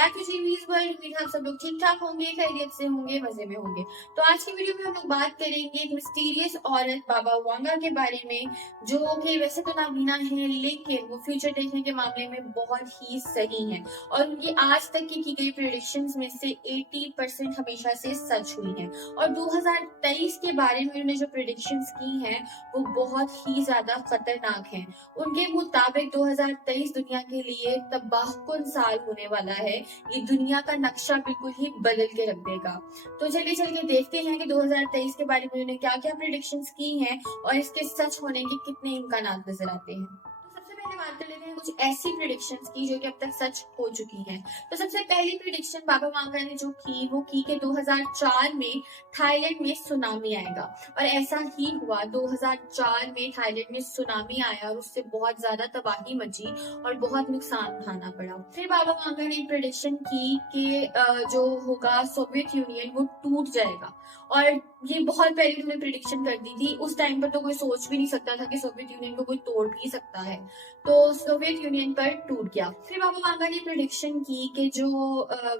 Back to जीवीज world. उम्मीद है आप सब लोग ठीक ठाक होंगे, खैरियत से होंगे, मजे में होंगे। तो आज की वीडियो में हम लोग बात करेंगे एक मिस्टीरियस औरत बाबा वांगा के बारे में, जो कि वैसे तो नाबीना है लेकिन वो फ्यूचर देखने के मामले में बहुत ही सही है और उनकी आज तक की गई प्रेडिक्शंस में से 80% हमेशा से सच हुई है। और 2023 के बारे में उन्होंने जो प्रेडिक्शंस की हैं वो बहुत ही ज्यादा खतरनाक हैं। उनके मुताबिक 2023 दुनिया के लिए तबाहकुन साल होने वाला है। ये दुनिया का नक्शा बिल्कुल ही बदल के रख देगा। तो चलिए चल के देखते हैं कि 2023 के बारे में उन्होंने क्या क्या प्रेडिक्शंस की हैं और इसके सच होने के कितने इम्कानात नजर आते हैं। तो सबसे पहले बात कर लेते हैं कुछ ऐसी प्रेडिक्शंस की जो कि अब तक सच हो चुकी हैं। तो सबसे पहली प्रेडिक्शन बाबा वांगा ने जो की वो की कि 2004 में थाईलैंड में सुनामी आएगा और ऐसा ही हुआ। 2004 में थाईलैंड में सुनामी आया और उससे बहुत ज्यादा तबाही मची और बहुत नुकसान उठाना पड़ा। फिर बाबा वांगा ने प्रेडिक्शन की कि जो होगा सोवियत यूनियन वो टूट जाएगा और ये बहुत पहले उन्होंने प्रेडिक्शन कर दी थी। उस टाइम पर तो कोई सोच भी नहीं सकता था कि सोवियत यूनियन को कोई तोड़ भी सकता है, तो सोवियत यूनियन पर टूट गया। फिर बाबा वांगा ने प्रेडिक्शन की कि जो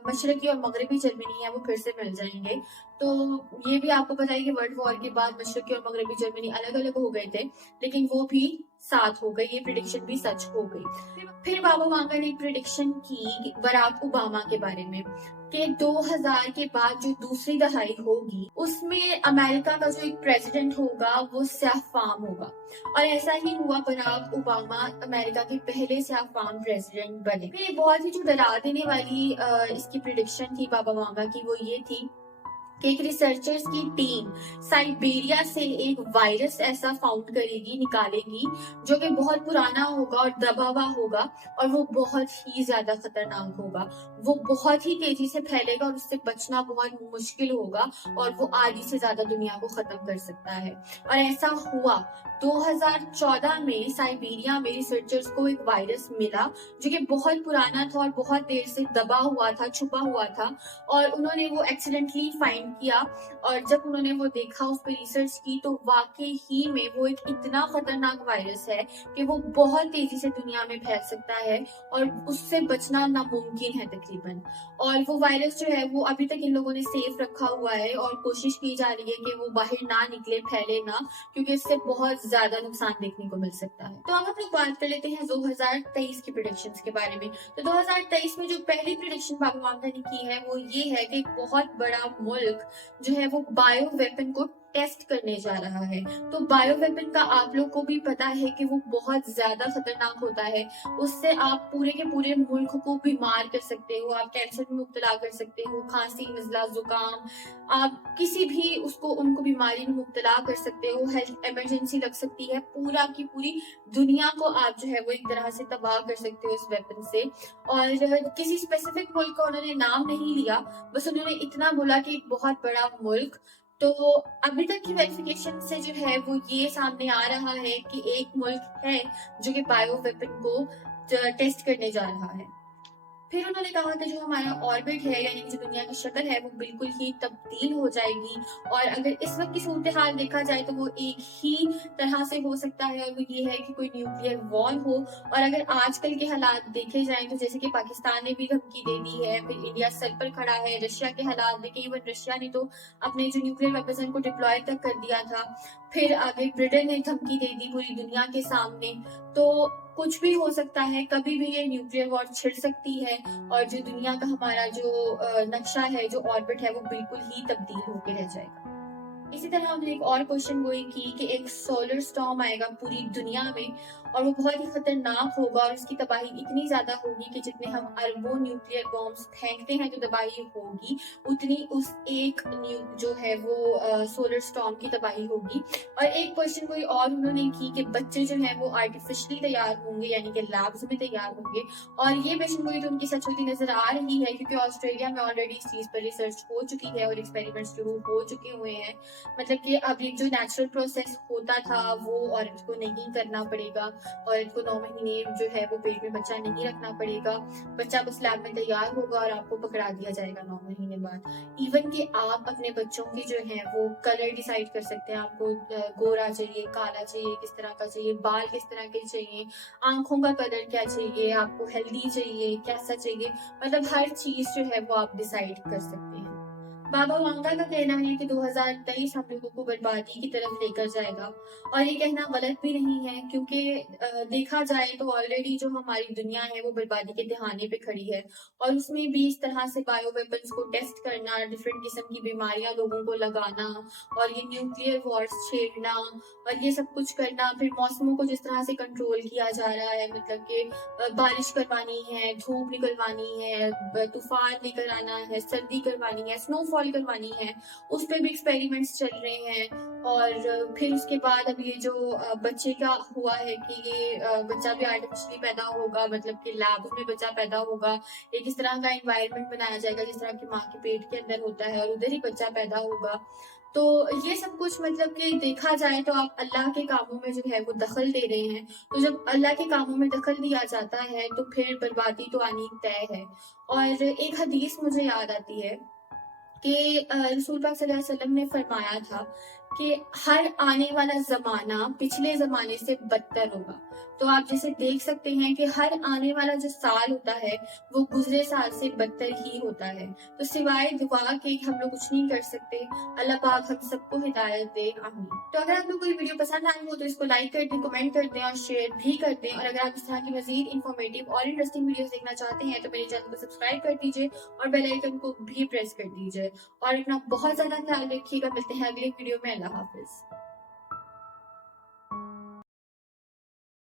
मशरकी और मगरबी जर्मनी है वो फिर से मिल जाएंगे। तो ये भी आपको पता है कि वर्ल्ड वॉर के बाद मशरकी और मगरबी जर्मनी अलग अलग हो गए थे, लेकिन वो भी साथ हो गई। ये प्रेडिक्शन भी सच हो गई। फिर बाबा वांगा ने प्रेडिक्शन की बराक ओबामा के बारे में कि 2000 के बाद जो दूसरी दहाई होगी उसमें अमेरिका का जो एक प्रेसिडेंट होगा वो स्याह-फाम होगा और ऐसा ही हुआ। बराक ओबामा अमेरिका के पहले स्याह-फाम प्रेसिडेंट बने। फिर बहुत ही जो डरा देने वाली इसकी प्रेडिक्शन थी बाबा वांगा की वो ये थी कि एक रिसर्चर्स की टीम साइबेरिया से एक वायरस ऐसा फाउंड करेगी, निकालेगी, जो कि बहुत पुराना होगा और दबा हुआ होगा और वो बहुत ही ज्यादा खतरनाक होगा। वो बहुत ही तेजी से फैलेगा और उससे बचना बहुत मुश्किल होगा और वो आधी से ज्यादा दुनिया को खत्म कर सकता है। और ऐसा हुआ। 2014 में साइबेरिया में रिसर्चर्स को एक वायरस मिला जो कि बहुत पुराना था और बहुत देर से दबा हुआ था, छुपा हुआ था और उन्होंने वो एक्सीडेंटली फाइंड किया। और जब उन्होंने वो देखा, उस पर रिसर्च की, तो वाकई ही में वो एक इतना खतरनाक वायरस है कि वो बहुत तेजी से दुनिया में फैल सकता है और उससे बचना नामुमकिन है तकरीबन। और वो वायरस जो है वो अभी तक इन लोगों ने सेफ रखा हुआ है और कोशिश की जा रही है कि वो बाहर ना निकले, फैले ना, क्योंकि इससे बहुत ज्यादा नुकसान देखने को मिल सकता है। तो अब हम लोग बात कर लेते हैं 2023 की प्रेडिक्शंस के बारे में। तो 2023 में जो पहली प्रेडिक्शन बाबा वांगा ने की है वो ये है कि एक बहुत बड़ा मुल्क जो है वो बायो वेपन को टेस्ट करने जा रहा है। तो बायो वेपन का आप लोग को भी पता है कि वो बहुत ज्यादा खतरनाक होता है। उससे आप पूरे के पूरे मुल्क को बीमार कर सकते हो, आप कैंसर में मुब्तला कर सकते हो, खांसी, नजला, जुकाम, आप किसी भी उनको बीमारी में मुब्तला कर सकते हो, हेल्थ इमरजेंसी लग सकती है, पूरा की पूरी दुनिया को आप जो है वो एक तरह से तबाह कर सकते हो इस वेपन से। और किसी स्पेसिफिक मुल्क का उन्होंने नाम नहीं लिया, बस उन्होंने इतना बोला कि एक बहुत बड़ा मुल्क। तो अभी तक की वेरिफिकेशन से जो है वो ये सामने आ रहा है कि एक मुल्क है जो कि बायो वेपन को टेस्ट करने जा रहा है। फिर उन्होंने कहा कि जो हमारा ऑर्बिट है, यानी कि जो दुनिया की शक्ल है, वो बिल्कुल ही तब्दील हो जाएगी और अगर इस वक्त की सूरत हाल देखा जाए तो वो एक ही तरह से हो सकता है और वो ये है कि कोई न्यूक्लियर वॉर हो। और अगर आजकल के हालात देखे जाएं तो जैसे कि पाकिस्तान ने भी धमकी दे दी है, फिर इंडिया सर पर खड़ा है, रशिया के हालात देखे, इवन रशिया ने तो अपने जो न्यूक्लियर वेपन को डिप्लॉय तक कर दिया था। फिर आगे ब्रिटेन ने धमकी दे दी पूरी दुनिया के सामने। तो कुछ भी हो सकता है, कभी भी ये न्यूक्लियर वॉर छिड़ सकती है और जो दुनिया का हमारा जो नक्शा है, जो ऑर्बिट है, वो बिल्कुल ही तब्दील होके रह जाएगा। इसी तरह उन्होंने एक और क्वेश्चन गोई की कि एक सोलर स्टॉर्म आएगा पूरी दुनिया में और वो बहुत ही खतरनाक होगा और उसकी तबाही इतनी ज्यादा होगी कि जितने हम अरबों न्यूक्लियर बॉम्ब्स फेंकते हैं तो तबाही होगी, उतनी उस एक जो है वो सोलर स्टॉर्म की तबाही होगी। और एक क्वेश्चन कोई और उन्होंने की कि बच्चे जो है वो आर्टिफिशियली तैयार होंगे, यानी कि लैब्स में तैयार होंगे। और ये पेशेंट गोई तो उनकी सच होती नजर आ रही है, क्योंकि ऑस्ट्रेलिया में ऑलरेडी इस चीज पर रिसर्च हो चुकी है और एक्सपेरिमेंट शुरू हो चुके हुए हैं। मतलब कि अब एक जो नेचुरल प्रोसेस होता था वो औरत को नहीं करना पड़ेगा, औरत को 9 महीने जो है वो पेट में बच्चा नहीं रखना पड़ेगा, बच्चा बस लैब में तैयार होगा और आपको पकड़ा दिया जाएगा 9 महीने बाद। इवन कि आप अपने बच्चों की जो है वो कलर डिसाइड कर सकते हैं, आपको गोरा चाहिए, काला चाहिए, किस तरह का चाहिए, बाल किस तरह के चाहिए, आंखों का कलर क्या चाहिए, आपको हेल्दी चाहिए, कैसा चाहिए, मतलब हर चीज जो है वो आप डिसाइड कर सकते हैं। बाबा वांगा का कहना है कि 2023 हम लोगों को बर्बादी की तरफ लेकर जाएगा, और ये कहना गलत भी नहीं है, क्योंकि देखा जाए तो ऑलरेडी जो हमारी दुनिया है वो बर्बादी के दहाने पे खड़ी है, और उसमें भी इस तरह से बायो वेपन्स को टेस्ट करना, डिफरेंट किस्म की बीमारियां लोगों को लगाना, और ये न्यूक्लियर वॉर्स छेड़ना, और ये सब कुछ करना, फिर मौसमों को जिस तरह से कंट्रोल किया जा रहा है, मतलब कि बारिश करवानी है, धूप निकलवानी है, तूफान लेकर आना है, सर्दी करवानी है, स्नोफॉल करवानी है, उस पर भी एक्सपेरिमेंट्स चल रहे हैं। और फिर उसके बाद अब ये जो बच्चे का हुआ है कि ये बच्चा भी आर्टिफिशियली पैदा होगा, मतलब कि लैब में बच्चा पैदा होगा, एक इस तरह का एनवायरनमेंट बनाया जाएगा जिस तरह की माँ के पेट के अंदर होता है, और उधर ही बच्चा पैदा होगा। तो ये सब कुछ मतलब कि देखा जाए तो आप अल्लाह के कामों में जो है वो दखल दे रहे हैं। तो जब अल्लाह के कामों में दखल दिया जाता है तो फिर बर्बादी तो आनी तय है। और एक हदीस मुझे याद आती है कि रसूल पाक सल्लल्लाहु अलैहि वसल्लम ने फरमाया था कि हर आने वाला जमाना पिछले जमाने से बदतर होगा। तो आप जैसे देख सकते हैं कि हर आने वाला जो साल होता है वो गुजरे साल से बदतर ही होता है। तो सिवाय दुआ के हम लोग कुछ नहीं कर सकते। अल्लाह पाक हम सबको हिदायत दे, आमीन। तो अगर आप लोग को ये वीडियो पसंद आई हो तो इसको लाइक कर दें, कमेंट कर दें और शेयर भी कर दें। और अगर आप इस तरह की मजीद इन्फॉर्मेटिव और इंटरेस्टिंग वीडियोस देखना चाहते हैं तो मेरे चैनल को सब्सक्राइब कर दीजिए और बेल आइकन को भी प्रेस कर दीजिए। और अपना बहुत ज्यादा ख्याल रखिएगा। मिलते हैं अगले वीडियो में। अल्लाह हाफिज।